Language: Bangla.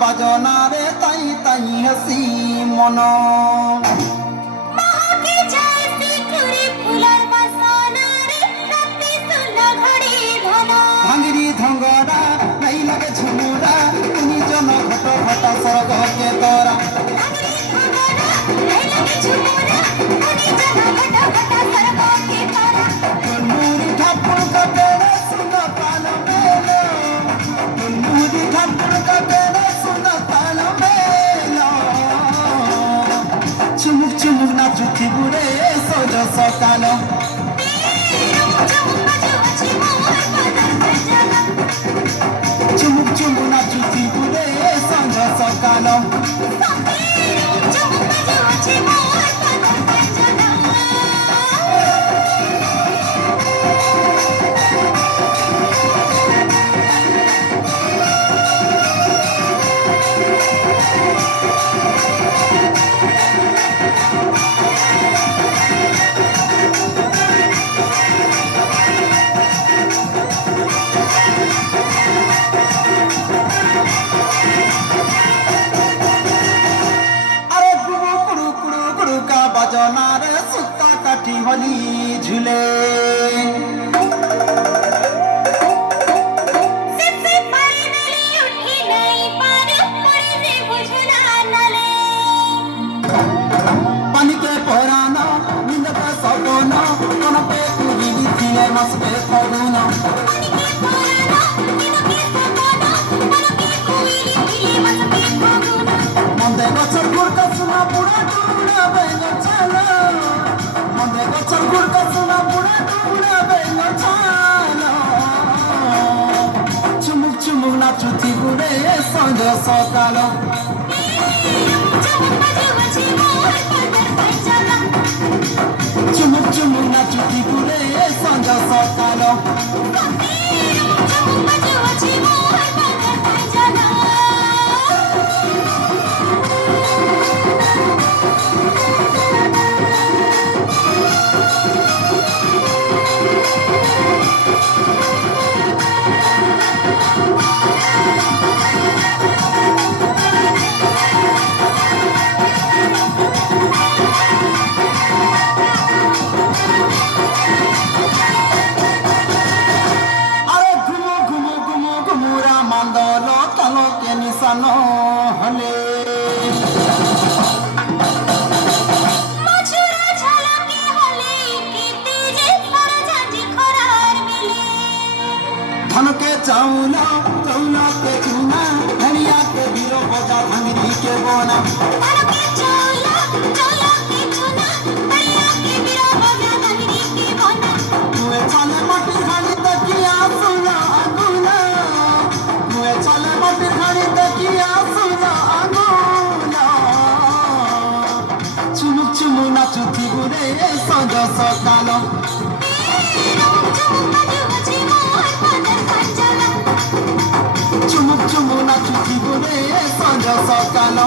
বাজনারে তাই তাই হাসি মন ভাঙ্গিরি ধঙ্গরা নাই লাগে ঝুমুরা তুমি জন ঘট ঘট স্বর্গকে তোরা মুড়ি ঠাকুর কাপড়ে সুন পাল মেলো মুড়ি ঠাকুর কাপড়ে সুন পাল মেলো চুমুক চুমুক নাচুছি বুড়ে সজ সকাল চুমুক চুমুক নাচুছি বুড়ে সজ সকাল বাজনারে সুতা কাঠি হলি ঝুলে পানিকে পরানো নিন্দকে সপন কোনপে কুড়ি দিলে মাসকে ফগুন মন্দে গছর গুড়কা শোনা বুড়া টুড়া বেঙ্গ ছালো মন্দে গছর গুড়কা শোনা বুড়া টুড়া বেঙ্গ ছালো চুমুক চুমুক নাচুতি বুড়ে সঞ্জ সকাল চুমুক চুমুক নাচুতি বুড়ে সঞ্জ সকাল মান্দল তলকে নিশান হলে ধনকে চাউল চাউলকে চুনা ধনিয়াকে বীর বজা ভাঙ্গিকে বোনা তুই চলে মাটির ঘানি দেখিয়া সুনা আগুনা তুই চলে মাটির ঘানি দেখিয়া সুনা আগুনা চুমুক চুমুক নাচুতি বুড়ে সঞ্জ সকাল চুমুক চুমুক নাচুতি বুড়ে সঞ্জ সকাল